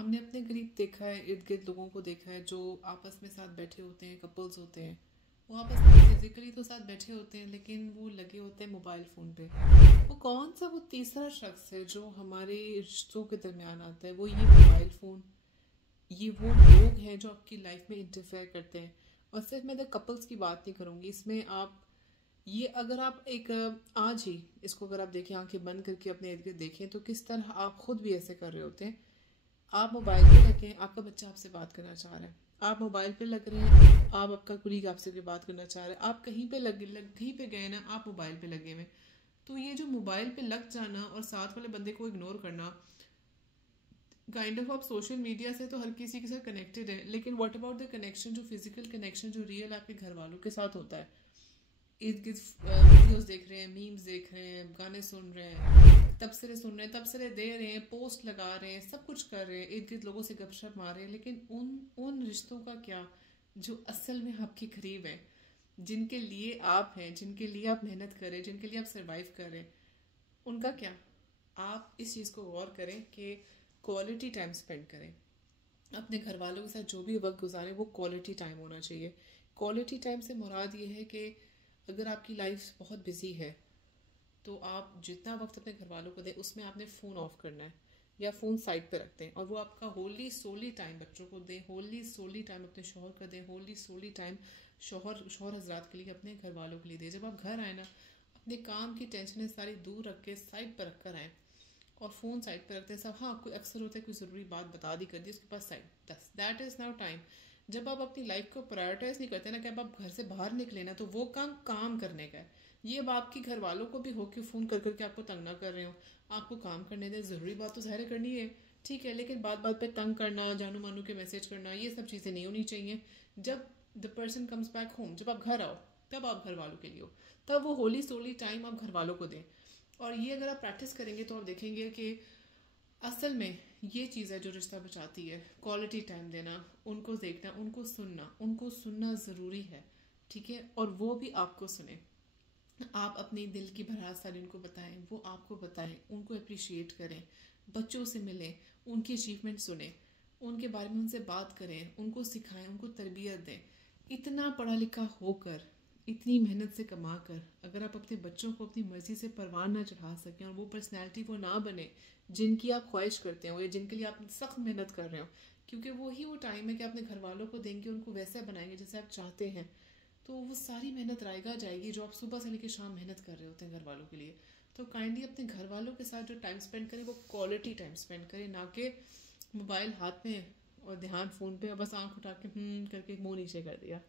हमने अपने करीब देखा है, इर्द गिर्द लोगों को देखा है जो आपस में साथ बैठे होते हैं, कपल्स होते हैं। वो आपस में फिजिकली तो साथ बैठे होते हैं लेकिन वो लगे होते हैं मोबाइल फ़ोन पे। वो कौन सा वो तीसरा शख्स है जो हमारे रिश्तों के दरमियान आता है? वो ये मोबाइल फ़ोन, ये वो लोग हैं जो आपकी लाइफ में इंटरफेयर करते हैं। और सिर्फ मैं कपल्स की बात नहीं करूँगी, इसमें आप ये अगर आप एक आज ही इसको अगर आप देखें, आंखें बंद करके अपने इर्द गिर्द देखें तो किस तरह आप खुद भी ऐसे कर रहे होते हैं। आप मोबाइल पे लगे हैं, आपका बच्चा आपसे बात करना चाह रहा है, आप मोबाइल पे लग रहे हैं, आप आपका कुलीग आपसे कोई बात करना चाह रहा है, आप कहीं पे कहीं पे गए ना, आप मोबाइल पे लगे हुए। तो ये जो मोबाइल पे लग जाना और साथ वाले बंदे को इग्नोर करना, काइंड ऑफ आप सोशल मीडिया से तो हर किसी के साथ कनेक्टेड है, लेकिन व्हाट अबाउट द कनेक्शन, जो फिजिकल कनेक्शन जो रियल आपके घर वालों के साथ होता है। इर्द गिर्द वीडियोस देख रहे हैं, मीम्स देख रहे हैं, गाने सुन रहे हैं, तबसरे सुन रहे हैं, तबसरे दे रहे हैं, पोस्ट लगा रहे हैं, सब कुछ कर रहे हैं, इर्द गिर्द लोगों से गपशप मार रहे हैं, लेकिन उन रिश्तों का क्या जो असल में आपके करीब हैं, जिनके लिए आप हैं, जिनके लिए आप मेहनत कर रहे हैं, जिनके लिए आप सर्वाइव कर रहे हैं, उनका क्या? आप इस चीज़ को गौर करें कि क्वालिटी टाइम स्पेंड करें अपने घर वालों के साथ। जो भी वक्त गुजारें वो क्वालिटी टाइम होना चाहिए। क्वालिटी टाइम से मुराद ये है कि अगर आपकी लाइफ बहुत बिजी है तो आप जितना वक्त अपने घर वालों को दें उसमें आपने फ़ोन ऑफ करना है या फ़ोन साइड पे रखते हैं, और वो आपका होली सोली टाइम बच्चों को दें, होली सोली टाइम अपने शोहर को दें, होली सोली टाइम शोहर हजरात के लिए, अपने घर वालों के लिए दें। जब आप घर आए ना, अपने काम की टेंशन सारी दूर रख के साइड पर रख कर आएँ, और फ़ोन साइड पर रखते हैं सब। हाँ, कोई अक्सर होता है कोई ज़रूरी बात बता दी कर दी, उसके पास साइड, दस दैट इज़ नाउ टाइम। जब आप अपनी लाइफ को प्रायोरिटाइज नहीं करते ना कि अब आप घर से बाहर निकले ना, तो वो काम करने का है। ये अब आपकी घर वालों को भी हो कि फ़ोन कर करके आपको तंग ना कर रहे हो, आपको काम करने दें। ज़रूरी बात तो ज़ाहिर करनी है, ठीक है, लेकिन बात बात पे तंग करना, जानू मानू के मैसेज करना, ये सब चीज़ें नहीं होनी चाहिए। जब the person comes back home, जब आप घर आओ, तब आप घर वालों के लिए हो, तब वो होली सोली टाइम आप घर वालों को दें। और ये अगर आप प्रैक्टिस करेंगे तो आप देखेंगे कि असल में ये चीज़ है जो रिश्ता बचाती है। क्वालिटी टाइम देना, उनको देखना, उनको सुनना ज़रूरी है, ठीक है, और वो भी आपको सुने। आप अपने दिल की भड़ास सारी उनको बताएं, वो आपको बताएं, उनको अप्रिशिएट करें, बच्चों से मिलें, उनकी अचीवमेंट सुने, उनके बारे में उनसे बात करें, उनको सिखाएं, उनको तरबियत दें। इतना पढ़ा लिखा होकर, इतनी मेहनत से कमा कर, अगर आप अपने बच्चों को अपनी मर्जी से परवान ना चढ़ा सकें और वो पर्सनैलिटी वो ना बने जिनकी आप ख्वाहिश करते हो या जिनके लिए आप सख्त मेहनत कर रहे हो, क्योंकि वही वो टाइम है कि अपने घर वालों को देंगे, उनको वैसा बनाएंगे जैसे आप चाहते हैं, तो वो सारी मेहनत रायगा जाएगी जो आप सुबह से लेकर शाम मेहनत कर रहे होते हैं घर वालों के लिए। तो काइंडली अपने घर वालों के साथ जो टाइम स्पेंड करें वो क्वालिटी टाइम स्पेंड करें, ना कि मोबाइल हाथ में और ध्यान फ़ोन पे और बस आंख उठा के करके मुंह नीचे कर दिया।